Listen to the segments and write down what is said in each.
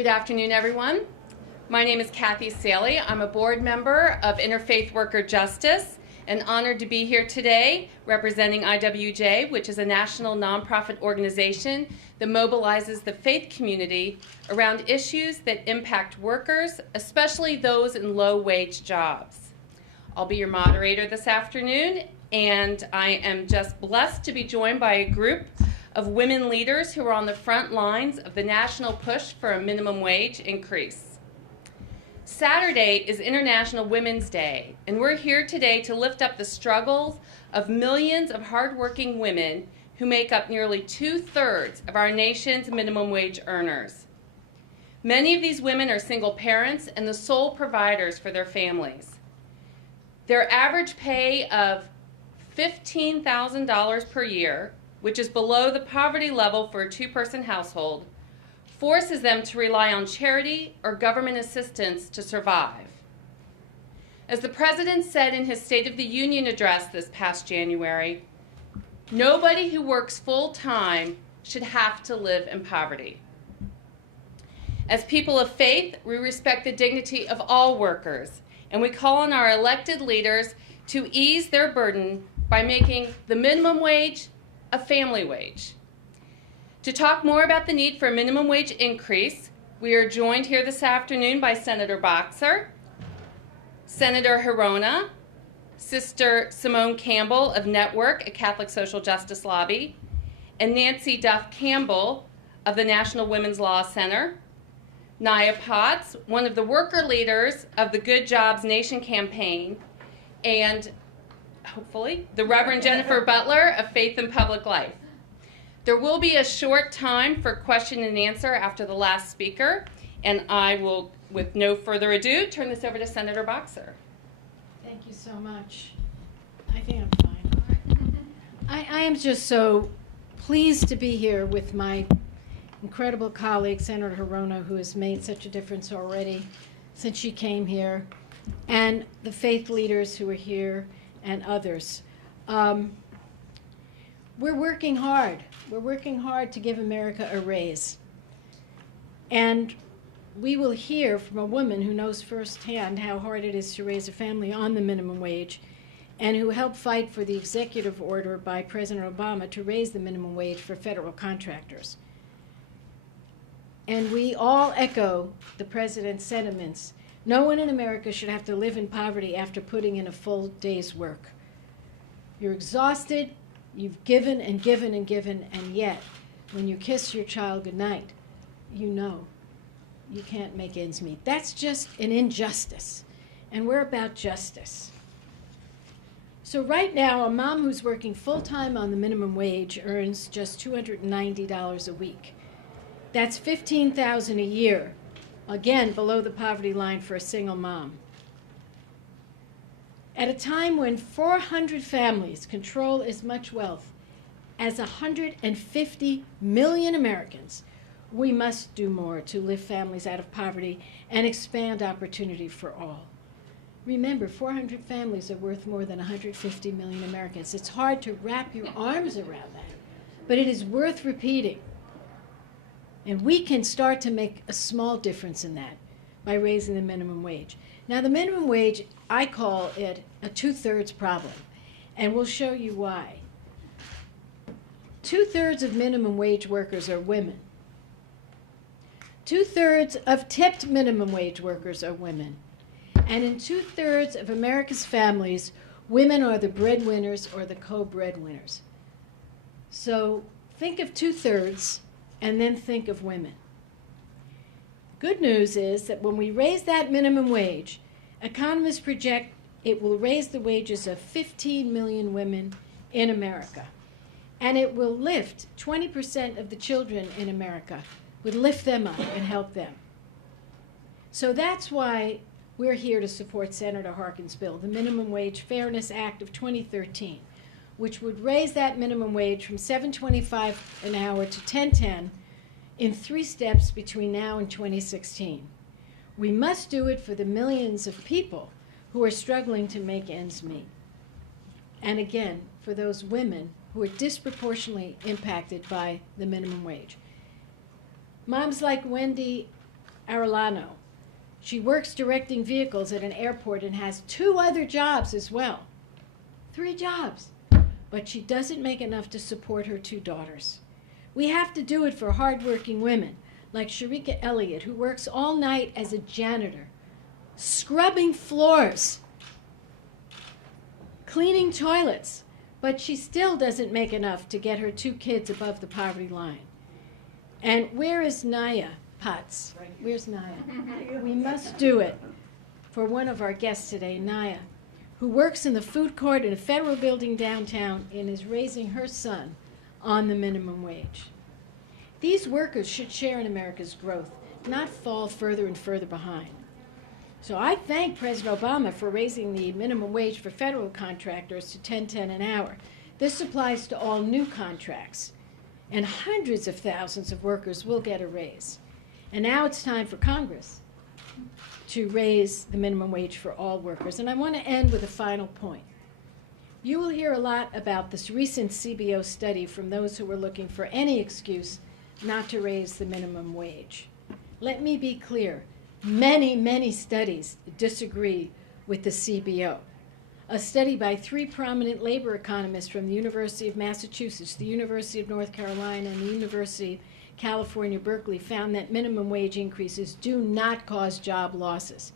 Good afternoon, everyone. My name is Kathy Saley. I'm a board member of Interfaith Worker Justice and honored to be here today representing IWJ, which is a national nonprofit organization that mobilizes the faith community around issues that impact workers, especially those in low-wage jobs. I'll be your moderator this afternoon, and I am just blessed to be joined by a group of women leaders who are on the front lines of the national push for a minimum wage increase. Saturday is International Women's Day, and we're here today to lift up the struggles of millions of hardworking women who make up nearly 2/3 of our nation's minimum wage earners. Many of these women are single parents and the sole providers for their families. Their average pay of $15,000 per year, which is below the poverty level for a two-person household, forces them to rely on charity or government assistance to survive. As the President said in his State of the Union address this past January, nobody who works full-time should have to live in poverty. As people of faith, we respect the dignity of all workers, and we call on our elected leaders to ease their burden by making the minimum wage a family wage. To talk more about the need for a minimum wage increase, we are joined here this afternoon by Senator Boxer, Senator Hirono, Sister Simone Campbell of Network, a Catholic social justice lobby, and Nancy Duff Campbell of the National Women's Law Center, Naya Potts, one of the worker leaders of the Good Jobs Nation campaign, and hopefully, the Reverend Jennifer Butler of Faith and Public Life. There will be a short time for question and answer after the last speaker, and I will, with no further ado, turn this over to Senator Boxer. Thank you so much. I think I'm fine. I am just so pleased to be here with my incredible colleague, Senator Hirono, who has made such a difference already since she came here, and the faith leaders who are here, and others. We're working hard. We're working hard to give America a raise. And we will hear from a woman who knows firsthand how hard it is to raise a family on the minimum wage and who helped fight for the executive order by President Obama to raise the minimum wage for federal contractors. And we all echo the president's sentiments. No one in America should have to live in poverty after putting in a full day's work. You're exhausted, you've given and given and given, and yet, when you kiss your child goodnight, you know you can't make ends meet. That's just an injustice, and we're about justice. So right now, a mom who's working full-time on the minimum wage earns just $290 a week. That's $15,000 a year. Again, below the poverty line for a single mom. At a time when 400 families control as much wealth as 150 million Americans, we must do more to lift families out of poverty and expand opportunity for all. Remember, 400 families are worth more than 150 million Americans. It's hard to wrap your arms around that, but it is worth repeating. And we can start to make a small difference in that by raising the minimum wage. Now, the minimum wage, I call it a 2/3 problem, and we'll show you why. 2/3 of minimum wage workers are women. 2/3 of tipped minimum wage workers are women. And in 2/3 of America's families, women are the breadwinners or the co-breadwinners. So think of 2/3 and then think of women. Good news is that when we raise that minimum wage, economists project it will raise the wages of 15 million women in America. And it will lift 20% of the children in America, would lift them up and help them. So that's why we're here to support Senator Harkin's bill, the Minimum Wage Fairness Act of 2013, which would raise that minimum wage from $7.25 an hour to $10.10 in 3 steps between now and 2016. We must do it for the millions of people who are struggling to make ends meet. And again, for those women who are disproportionately impacted by the minimum wage. Moms like Wendy Hirono. She works directing vehicles at an airport and has 2 other jobs as well. 3 jobs. But she doesn't make enough to support her 2 daughters. We have to do it for hardworking women like Sharika Elliott, who works all night as a janitor, scrubbing floors, cleaning toilets, but she still doesn't make enough to get her 2 kids above the poverty line. And where is Naya Potts? Where's Naya? We must do it for one of our guests today, Naya, who works in the food court in a federal building downtown and is raising her son on the minimum wage. These workers should share in America's growth, not fall further and further behind. So I thank President Obama for raising the minimum wage for federal contractors to $10.10 an hour. This applies to all new contracts, and hundreds of thousands of workers will get a raise. And now it's time for Congress to raise the minimum wage for all workers. And I want to end with a final point. You will hear a lot about this recent CBO study from those who were looking for any excuse not to raise the minimum wage. Let me be clear. Many, many studies disagree with the CBO. A study by 3 prominent labor economists from the University of Massachusetts, the University of North Carolina, and the University of California, Berkeley, found that minimum wage increases do not cause job losses.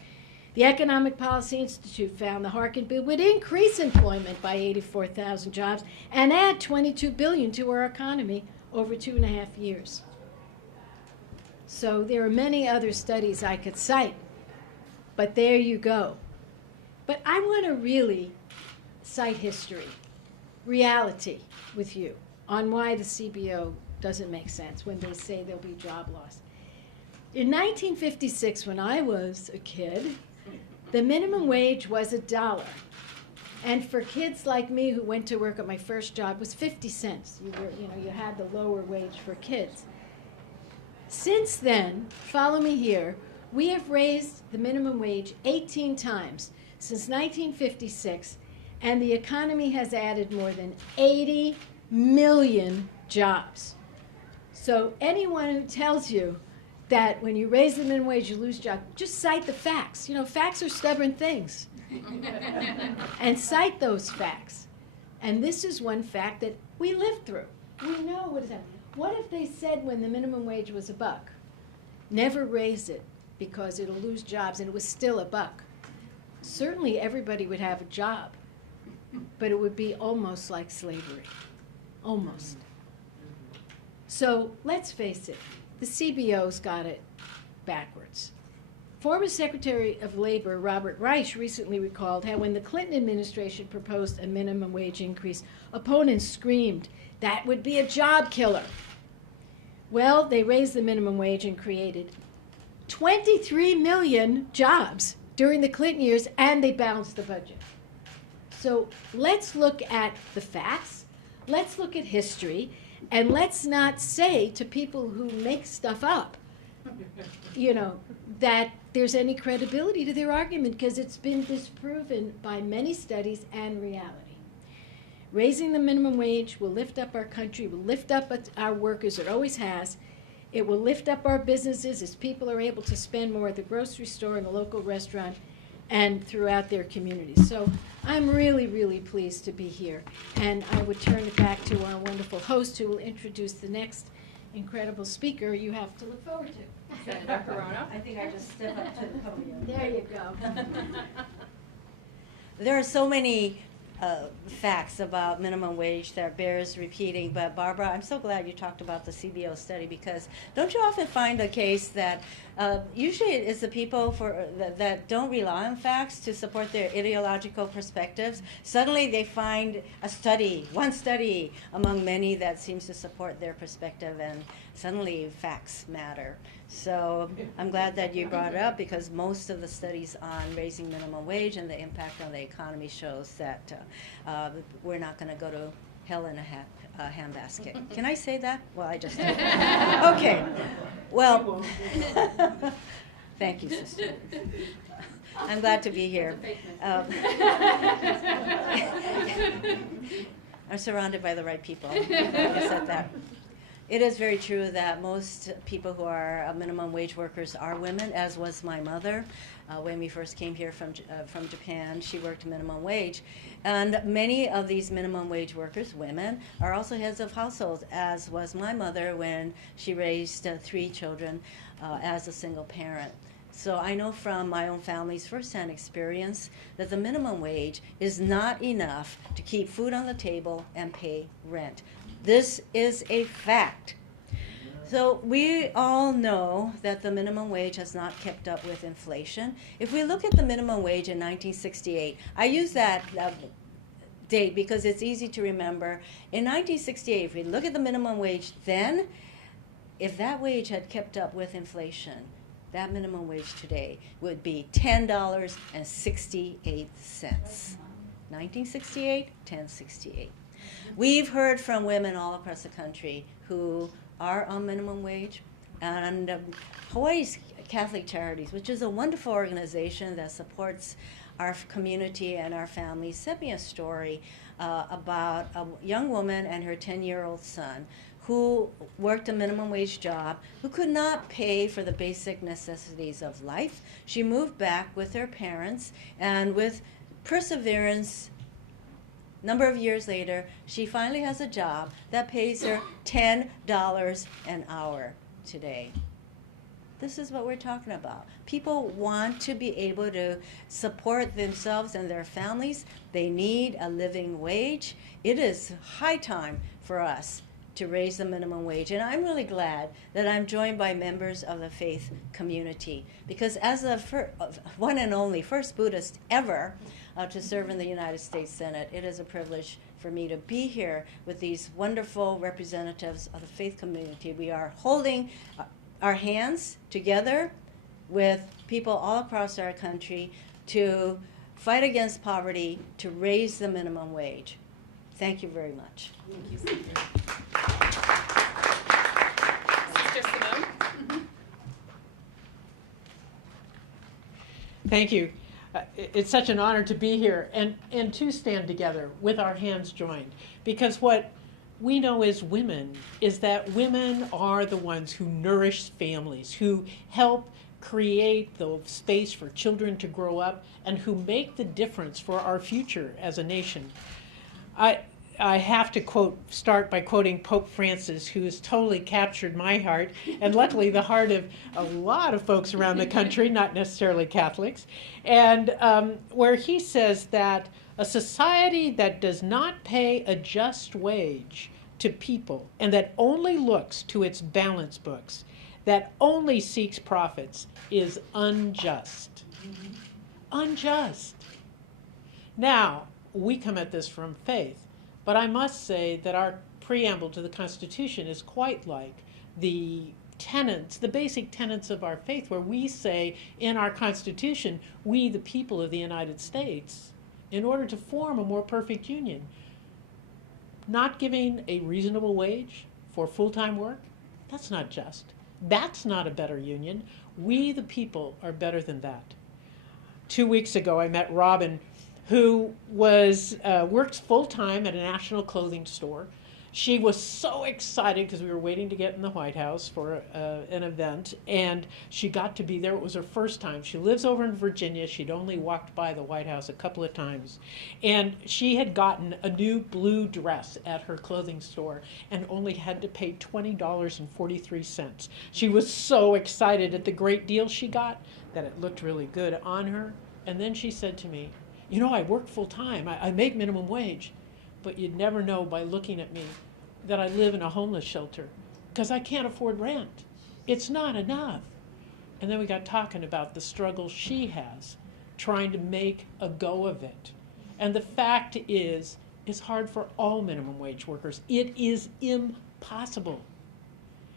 The Economic Policy Institute found the Harkin bill would increase employment by 84,000 jobs and add $22 billion to our economy over 2.5 years. So there are many other studies I could cite, but there you go. But I want to really cite history, reality with you on why the CBO doesn't make sense when they say there'll be job loss. In 1956, when I was a kid, the minimum wage was $1. And for kids like me who went to work at my first job, it was 50 cents. You had the lower wage for kids. Since then, follow me here, we have raised the minimum wage 18 times since 1956, and the economy has added more than 80 million jobs. So anyone who tells you that when you raise the minimum wage you lose jobs, just cite the facts. Facts are stubborn things. And cite those facts. And this is one fact that we lived through. We know what is happening. What if they said when the minimum wage was $1, never raise it because it'll lose jobs, and it was still $1? Certainly everybody would have a job, but it would be almost like slavery. Almost. So let's face it, the CBO's got it backwards. Former Secretary of Labor Robert Reich recently recalled how when the Clinton administration proposed a minimum wage increase, opponents screamed, that would be a job killer. Well, they raised the minimum wage and created 23 million jobs during the Clinton years, and they balanced the budget. So let's look at the facts, let's look at history, and let's not say to people who make stuff up, that there's any credibility to their argument, because it's been disproven by many studies and reality. Raising the minimum wage will lift up our country, will lift up our workers, it always has. It will lift up our businesses as people are able to spend more at the grocery store and the local restaurant and throughout their communities. So I'm really, really pleased to be here. And I would turn it back to our wonderful host, who will introduce the next incredible speaker you have to look forward to. Senator Hirono. I think I just step up to the podium. There you go. There are so many facts about minimum wage that bears repeating, but Barbara, I'm so glad you talked about the CBO study, because don't you often find a case that usually it's the people that don't rely on facts to support their ideological perspectives, suddenly they find one study among many that seems to support their perspective, and suddenly facts matter. So I'm glad that you brought it up, because most of the studies on raising minimum wage and the impact on the economy shows that we're not going to go to hell in a handbasket. Can I say that? Well, I just did. Okay. Well, thank you, sister. I'm glad to be here. I'm surrounded by the right people. I said that. It is very true that most people who are minimum wage workers are women, as was my mother. When we first came here from Japan, she worked minimum wage. And many of these minimum wage workers, women, are also heads of households, as was my mother when she raised 3 children as a single parent. So I know from my own family's firsthand experience that the minimum wage is not enough to keep food on the table and pay rent. This is a fact. So we all know that the minimum wage has not kept up with inflation. If we look at the minimum wage in 1968, I use that date because it's easy to remember. In 1968, if we look at the minimum wage then, if that wage had kept up with inflation, that minimum wage today would be $10.68. 1968, $10.68. We've heard from women all across the country who are on minimum wage, and Hawaii's Catholic Charities, which is a wonderful organization that supports our community and our families, sent me a story about a young woman and her 10-year-old son who worked a minimum wage job, who could not pay for the basic necessities of life. She moved back with her parents, and with perseverance, number of years later, she finally has a job that pays her $10 an hour today. This is what we're talking about. People want to be able to support themselves and their families. They need a living wage. It is high time for us to raise the minimum wage. And I'm really glad that I'm joined by members of the faith community, because as the one and only first Buddhist ever to serve in the United States Senate, it is a privilege for me to be here with these wonderful representatives of the faith community. We are holding our hands together with people all across our country to fight against poverty, to raise the minimum wage. Thank you very much. Thank you, Sister. Sister Simone. Thank you. It's such an honor to be here and to stand together with our hands joined, because what we know as women is that women are the ones who nourish families, who help create the space for children to grow up, and who make the difference for our future as a nation. I have to start by quoting Pope Francis, who has totally captured my heart, and luckily the heart of a lot of folks around the country, not necessarily Catholics, and where he says that a society that does not pay a just wage to people and that only looks to its balance books, that only seeks profits, is unjust. Unjust. Now, we come at this from faith. But I must say that our preamble to the Constitution is quite like the tenets, the basic tenets of our faith, where we say in our Constitution, we, the people of the United States, in order to form a more perfect union, not giving a reasonable wage for full-time work, that's not just. That's not a better union. We, the people, are better than that. 2 weeks ago, I met Robin, who works full-time at a national clothing store. She was so excited because we were waiting to get in the White House for an event, and she got to be there. It was her first time. She lives over in Virginia. She'd only walked by the White House a couple of times. And she had gotten a new blue dress at her clothing store and only had to pay $20.43. She was so excited at the great deal she got that it looked really good on her. And then she said to me, "You know, I work full time. I make minimum wage, but you'd never know by looking at me that I live in a homeless shelter because I can't afford rent. It's not enough." And then we got talking about the struggle she has trying to make a go of it. And the fact is, it's hard for all minimum wage workers. It is impossible.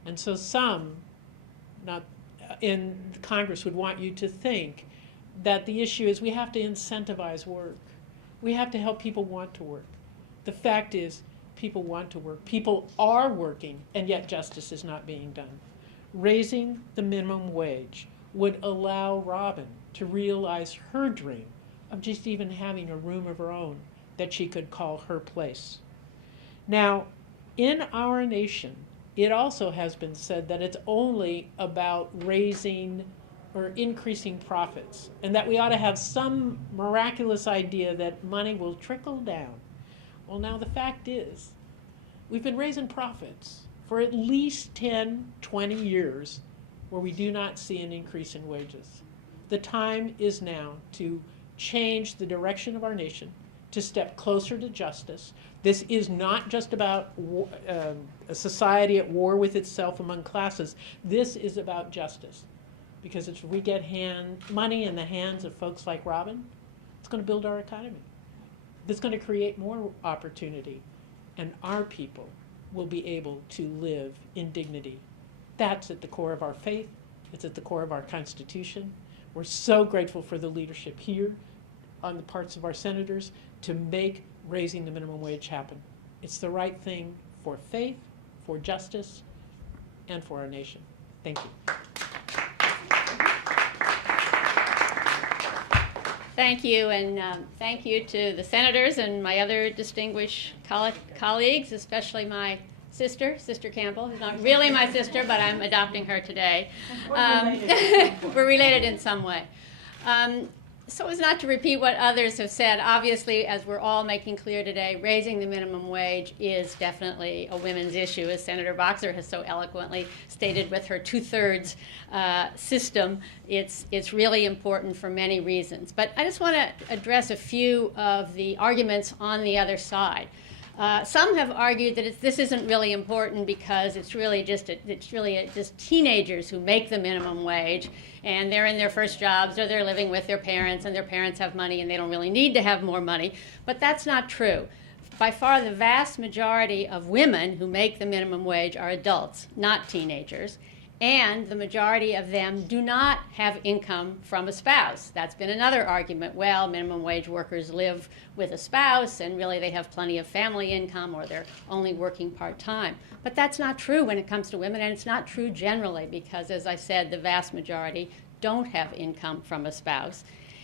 And so some, not in Congress, would want you to think that the issue is we have to incentivize work. We have to help people want to work. The fact is, people want to work. People are working, and yet justice is not being done. Raising the minimum wage would allow Robin to realize her dream of just even having a room of her own that she could call her place. Now, in our nation, it also has been said that it's only about raising or increasing profits, and that we ought to have some miraculous idea that money will trickle down. Well, now the fact is, we've been raising profits for at least 10, 20 years where we do not see an increase in wages. The time is now to change the direction of our nation, to step closer to justice. This is not just about a society at war with itself among classes. This is about justice. Because if we get money in the hands of folks like Robin, it's going to build our economy. It's going to create more opportunity. And our people will be able to live in dignity. That's at the core of our faith. It's at the core of our Constitution. We're so grateful for the leadership here on the parts of our senators to make raising the minimum wage happen. It's the right thing for faith, for justice, and for our nation. Thank you. Thank you, and thank you to the senators and my other distinguished colleagues, especially my Sister Campbell, who's not really my sister, but I'm adopting her today. We're related in some way. So as not to repeat what others have said, obviously, as we're all making clear today, raising the minimum wage is definitely a women's issue, as Senator Boxer has so eloquently stated with her two-thirds system. It's really important for many reasons. But I just want to address a few of the arguments on the other side. Some have argued that this isn't really important because it's really just teenagers who make the minimum wage, and they're in their first jobs or they're living with their parents, and their parents have money and they don't really need to have more money. But that's not true. By far, the vast majority of women who make the minimum wage are adults, not teenagers. And the majority of them do not have income from a spouse. That's been another argument. Well, minimum wage workers live with a spouse, and really they have plenty of family income, or they're only working part-time. But that's not true when it comes to women, and it's not true generally because, as I said, the vast majority don't have income from a spouse.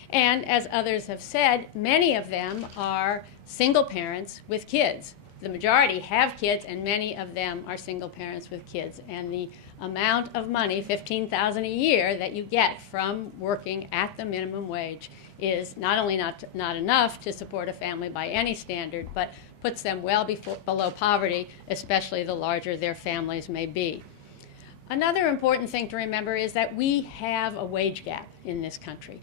And as others have said, many of them are single parents with kids. The majority have kids, and many of them are single parents with kids. And the amount of money, $15,000 a year, that you get from working at the minimum wage is not only not enough to support a family by any standard, but puts them well below poverty, especially the larger their families may be. Another important thing to remember is that we have a wage gap in this country.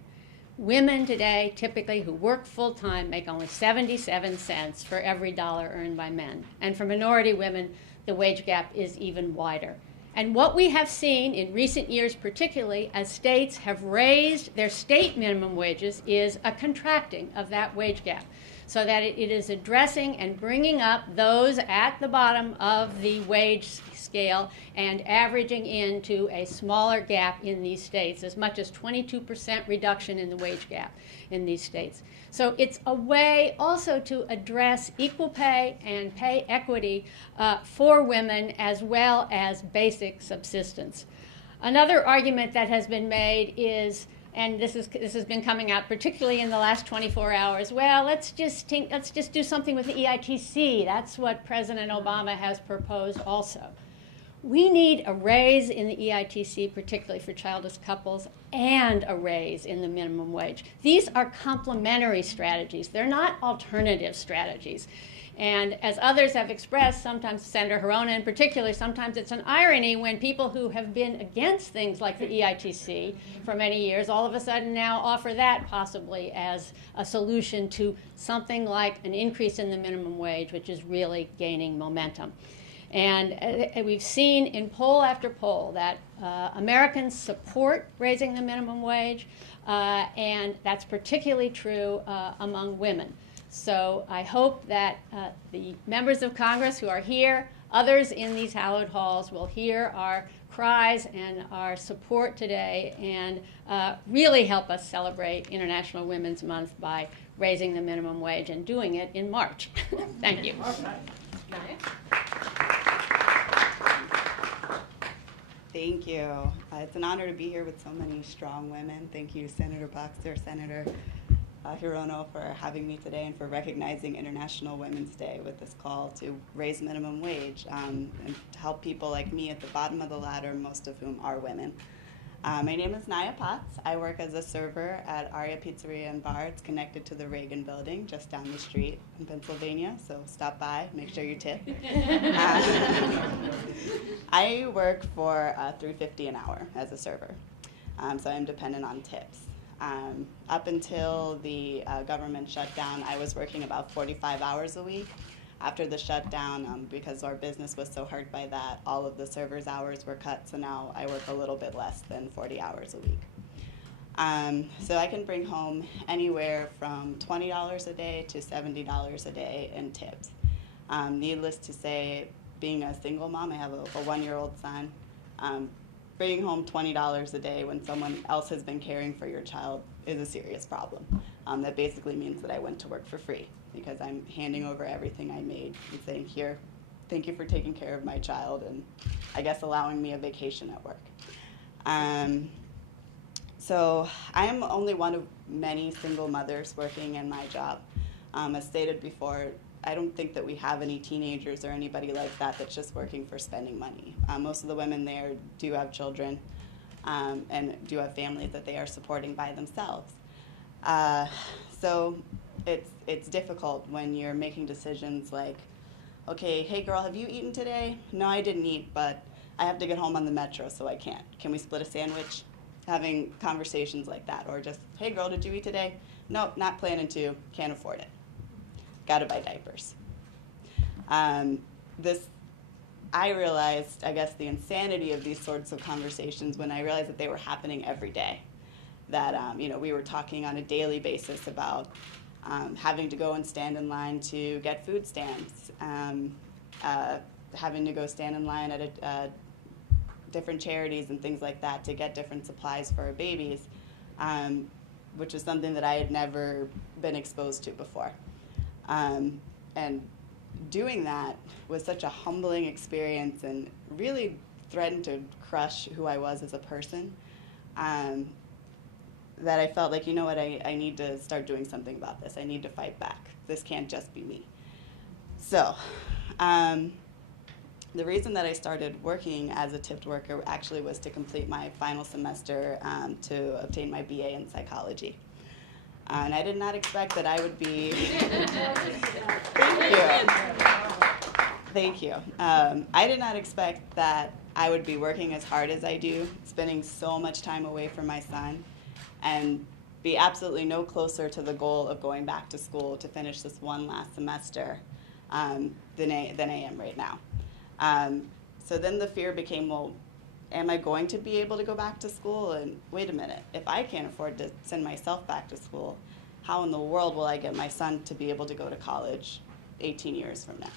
Women today, typically, who work full-time, make only 77 cents for every dollar earned by men. And for minority women, the wage gap is even wider. And what we have seen in recent years, particularly as states have raised their state minimum wages, is a contracting of that wage gap, so that it is addressing and bringing up those at the bottom of the wage scale and averaging into a smaller gap in these states, as much as 22% reduction in the wage gap in these states. So it's a way also to address equal pay and pay equity for women, as well as basic subsistence. Another argument that has been made is, and this has been coming out particularly in the last 24 hours, well, let's just do something with the EITC. That's what President Obama has proposed also. We need a raise in the EITC, particularly for childless couples, and a raise in the minimum wage. These are complementary strategies. They're not alternative strategies. And as others have expressed, sometimes Senator Hirono in particular, sometimes it's an irony when people who have been against things like the EITC for many years all of a sudden now offer that possibly as a solution to something like an increase in the minimum wage, which is really gaining momentum. And we've seen in poll after poll that Americans support raising the minimum wage, and that's particularly true among women. So I hope that the members of Congress who are here, others in these hallowed halls, will hear our cries and our support today and really help us celebrate International Women's Month by raising the minimum wage and doing it in March. Thank you. Thank you. It's an honor to be here with so many strong women. Thank you, Senator Boxer, Senator Hirono for having me today and for recognizing International Women's Day with this call to raise minimum wage and to help people like me at the bottom of the ladder, most of whom are women. My name is Naya Potts. I work as a server at Aria Pizzeria and Bar. It's connected to the Reagan Building just down the street in Pennsylvania, so stop by, make sure you tip. I work for $3.50 an hour as a server, so I'm dependent on tips. Up until the government shutdown, I was working about 45 hours a week. After the shutdown, because our business was so hurt by that, all of the servers' hours were cut, so now I work a little bit less than 40 hours a week. So I can bring home anywhere from $20 a day to $70 a day in tips. Needless to say, being a single mom, I have a one-year-old son, bringing home $20 a day when someone else has been caring for your child is a serious problem. That basically means that I went to work for free because I'm handing over everything I made and saying, here, thank you for taking care of my child and I guess allowing me a vacation at work. So I am only one of many single mothers working in my job. As stated before, I don't think that we have any teenagers or anybody like that that's just working for spending money. Most of the women there do have children and do have families that they are supporting by themselves. So it's difficult when you're making decisions like, okay, hey girl, have you eaten today? No, I didn't eat, but I have to get home on the metro, so I can't. Can we split a sandwich? Having conversations like that, or just, hey girl, did you eat today? Nope, not planning to, can't afford it. Gotta buy diapers. I realized, I guess, the insanity of these sorts of conversations when I realized that they were happening every day. That we were talking on a daily basis about having to go and stand in line to get food stamps, having to go stand in line at different charities and things like that to get different supplies for our babies, which is something that I had never been exposed to before. And doing that was such a humbling experience and really threatened to crush who I was as a person, that I felt like, you know what, I need to start doing something about this. I need to fight back. This can't just be me. So the reason that I started working as a tipped worker actually was to complete my final semester to obtain my BA in psychology. And I did not expect that I would be... Thank you. I did not expect that I would be working as hard as I do, spending so much time away from my son, and be absolutely no closer to the goal of going back to school to finish this one last semester than I am right now. So then the fear became, well, am I going to be able to go back to school? And wait a minute, if I can't afford to send myself back to school, how in the world will I get my son to be able to go to college 18 years from now?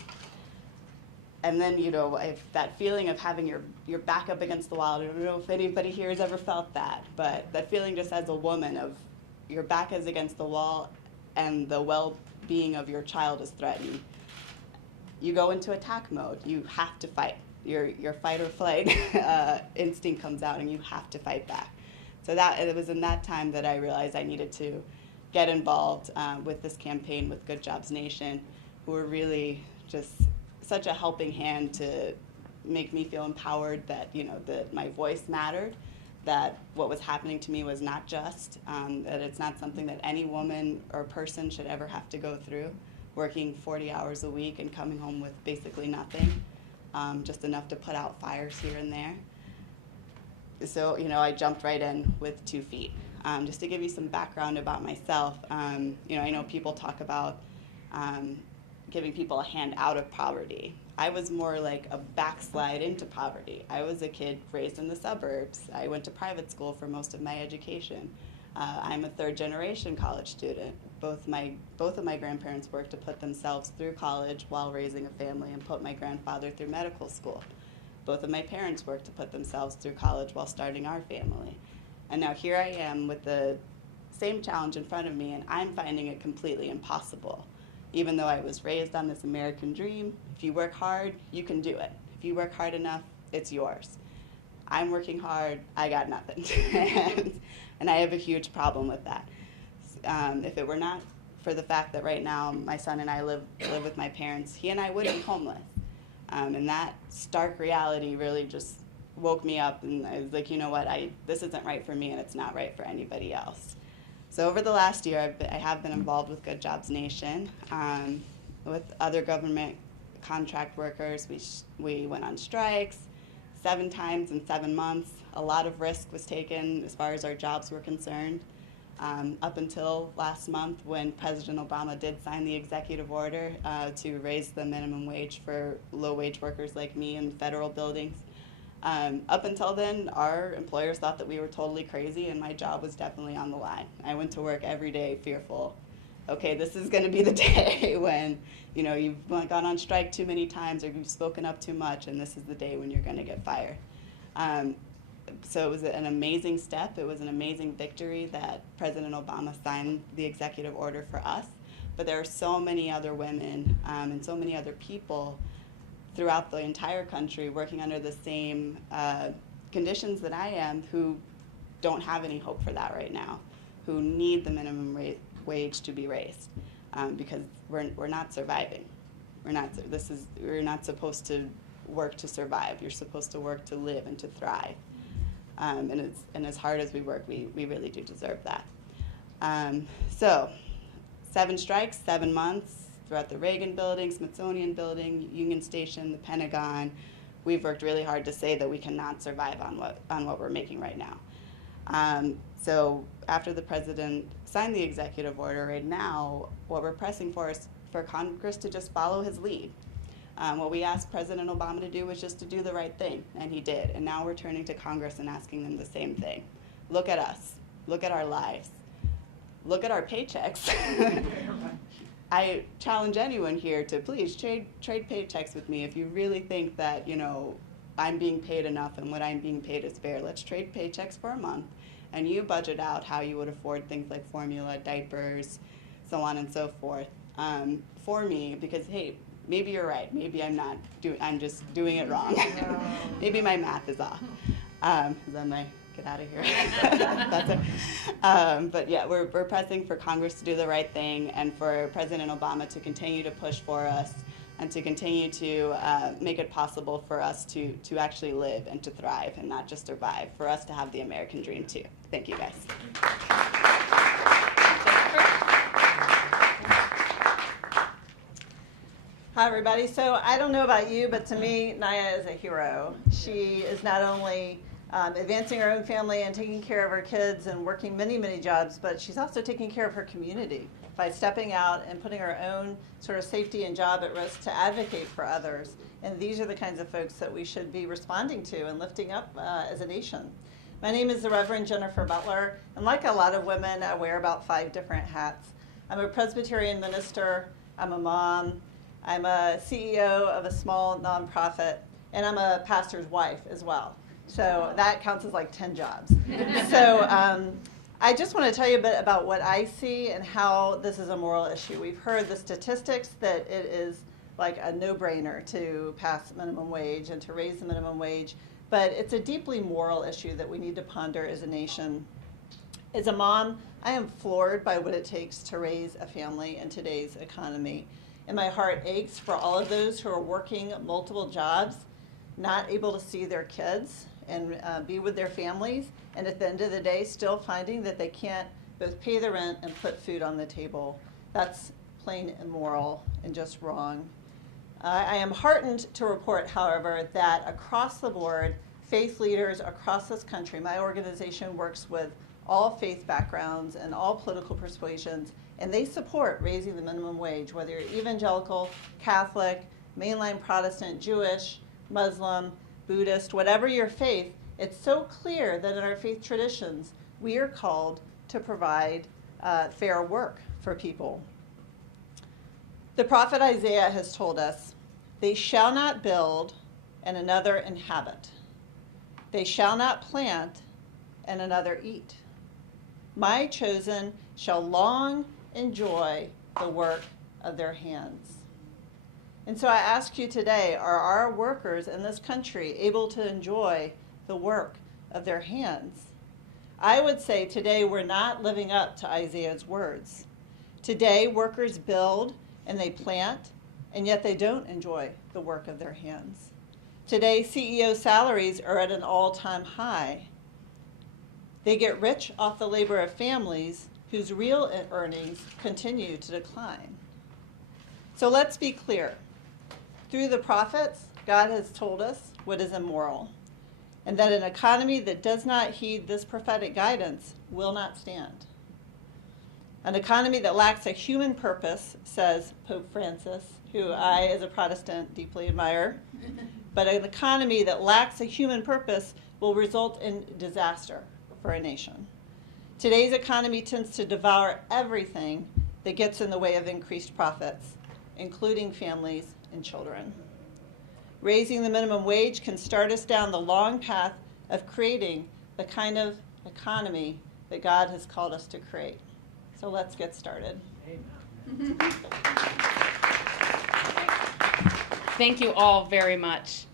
And then, if that feeling of having your back up against the wall, I don't know if anybody here has ever felt that, but that feeling just as a woman of your back is against the wall and the well-being of your child is threatened, you go into attack mode. You have to fight. Your fight or flight instinct comes out and you have to fight back. So it was in that time that I realized I needed to get involved with this campaign with Good Jobs Nation, who were really just such a helping hand to make me feel empowered that, that my voice mattered, that what was happening to me was not just, that it's not something that any woman or person should ever have to go through, working 40 hours a week and coming home with basically nothing, just enough to put out fires here and there. So, I jumped right in with 2 feet. Just to give you some background about myself, I know people talk about giving people a hand out of poverty. I was more like a backslide into poverty. I was a kid raised in the suburbs. I went to private school for most of my education. I'm a 3rd-generation college student. Both of my grandparents worked to put themselves through college while raising a family and put my grandfather through medical school. Both of my parents worked to put themselves through college while starting our family. And now here I am with the same challenge in front of me, and I'm finding it completely impossible. Even though I was raised on this American dream, if you work hard, you can do it. If you work hard enough, it's yours. I'm working hard, I got nothing. And I have a huge problem with that. If it were not for the fact that right now my son and I live with my parents, he and I would be homeless. And that stark reality really just woke me up, and I was like, you know what, this isn't right for me, and it's not right for anybody else. So over the last year, I have been involved with Good Jobs Nation, with other government contract workers. We went on strikes 7 times in 7 months. A lot of risk was taken as far as our jobs were concerned. Up until last month, when President Obama did sign the executive order to raise the minimum wage for low-wage workers like me in federal buildings. Up until then, our employers thought that we were totally crazy, and my job was definitely on the line. I went to work every day fearful. Okay, this is going to be the day when, you know, you've gone on strike too many times or you've spoken up too much, and this is the day when you're going to get fired. So it was an amazing step. It was an amazing victory that President Obama signed the executive order for us. But there are so many other women and so many other people throughout the entire country working under the same conditions that I am, who don't have any hope for that right now, who need the minimum wage to be raised, because we're not surviving. We're not supposed to work to survive. You're supposed to work to live and to thrive. And as hard as we work, we really do deserve that. So 7 strikes, 7 months throughout the Reagan Building, Smithsonian Building, Union Station, the Pentagon. We've worked really hard to say that we cannot survive on what we're making right now. So after the president signed the executive order, right now, what we're pressing for is for Congress to just follow his lead. What we asked President Obama to do was just to do the right thing, and he did. And now we're turning to Congress and asking them the same thing. Look at us. Look at our lives. Look at our paychecks. I challenge anyone here to please trade paychecks with me if you really think that, you know, I'm being paid enough and what I'm being paid is fair. Let's trade paychecks for a month, and you budget out how you would afford things like formula, diapers, so on and so forth, for me, because, hey, maybe you're right. Maybe I'm just doing it wrong. Maybe my math is off. Then I get out of here. That's it. But yeah, we're pressing for Congress to do the right thing, and for President Obama to continue to push for us and to continue to make it possible for us to actually live and to thrive and not just survive, for us to have the American dream too. Thank you, guys. Hi, everybody. So I don't know about you, but to me, Naya is a hero. She is not only advancing her own family and taking care of her kids and working many, many jobs, but she's also taking care of her community by stepping out and putting her own sort of safety and job at risk to advocate for others. And these are the kinds of folks that we should be responding to and lifting up as a nation. My name is the Reverend Jennifer Butler, and like a lot of women, I wear about 5 different hats. I'm a Presbyterian minister, I'm a mom, I'm a CEO of a small nonprofit, and I'm a pastor's wife as well. So that counts as like 10 jobs. So I just want to tell you a bit about what I see and how this is a moral issue. We've heard the statistics that it is like a no-brainer to pass minimum wage and to raise the minimum wage, but it's a deeply moral issue that we need to ponder as a nation. As a mom, I am floored by what it takes to raise a family in today's economy. And my heart aches for all of those who are working multiple jobs, not able to see their kids and be with their families, and at the end of the day still finding that they can't both pay the rent and put food on the table. That's plain immoral and just wrong. I am heartened to report, however, that across the board, faith leaders across this country, my organization works with all faith backgrounds and all political persuasions, and they support raising the minimum wage, whether you're evangelical, Catholic, mainline Protestant, Jewish, Muslim, Buddhist, whatever your faith. It's so clear that in our faith traditions, we are called to provide fair work for people. The prophet Isaiah has told us, "They shall not build and another inhabit. They shall not plant and another eat. My chosen shall long enjoy the work of their hands." And so I ask you today, are our workers in this country able to enjoy the work of their hands? I would say today we're not living up to Isaiah's words. Today, workers build and they plant, and yet they don't enjoy the work of their hands. Today, CEO salaries are at an all-time high. They get rich off the labor of families whose real earnings continue to decline. So let's be clear. Through the prophets, God has told us what is immoral, and that an economy that does not heed this prophetic guidance will not stand. An economy that lacks a human purpose, says Pope Francis, who I, as a Protestant, deeply admire, but an economy that lacks a human purpose will result in disaster for a nation. Today's economy tends to devour everything that gets in the way of increased profits, including families and children. Raising the minimum wage can start us down the long path of creating the kind of economy that God has called us to create. So let's get started. Amen. Thank you all very much.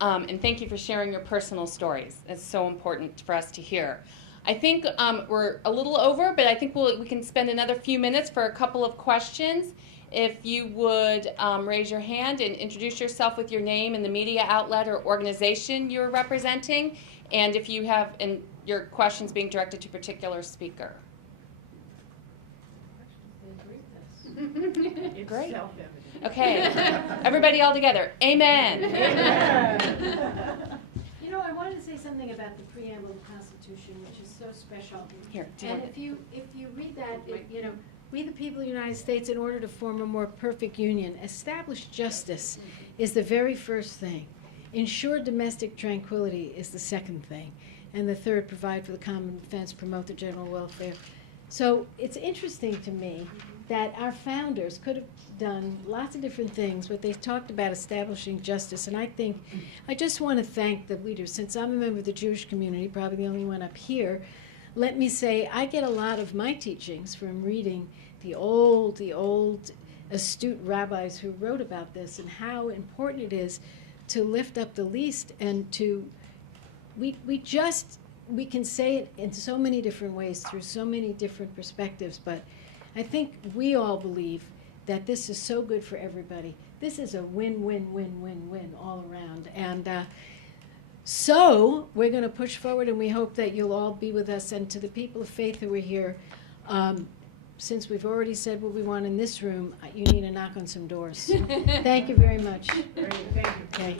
And thank you for sharing your personal stories. It's so important for us to hear. I think we're a little over, but I think we can spend another few minutes for a couple of questions. If you would raise your hand and introduce yourself with your name and the media outlet or organization you're representing, and if you have your questions being directed to a particular speaker. You're great. Okay, everybody all together. Amen. You know, I wanted to say something about the preamble of the Constitution, which is so special. Here, And if you read that, you know, we the people of the United States, in order to form a more perfect union, establish justice is the very first thing. Ensure domestic tranquility is the second thing. And the third, provide for the common defense, promote the general welfare. So it's interesting to me that our founders could have done lots of different things, but they talked about establishing justice. And I just want to thank the leaders. Since I'm a member of the Jewish community, probably the only one up here, let me say I get a lot of my teachings from reading the old astute rabbis who wrote about this and how important it is to lift up the least and to, we can say it in so many different ways through so many different perspectives, but I think we all believe that this is so good for everybody. This is a win-win-win-win-win all around. And so we're going to push forward, and we hope that you'll all be with us. And to the people of faith who are here, since we've already said what we want in this room, you need to knock on some doors. Thank you very much. Thank you. Okay.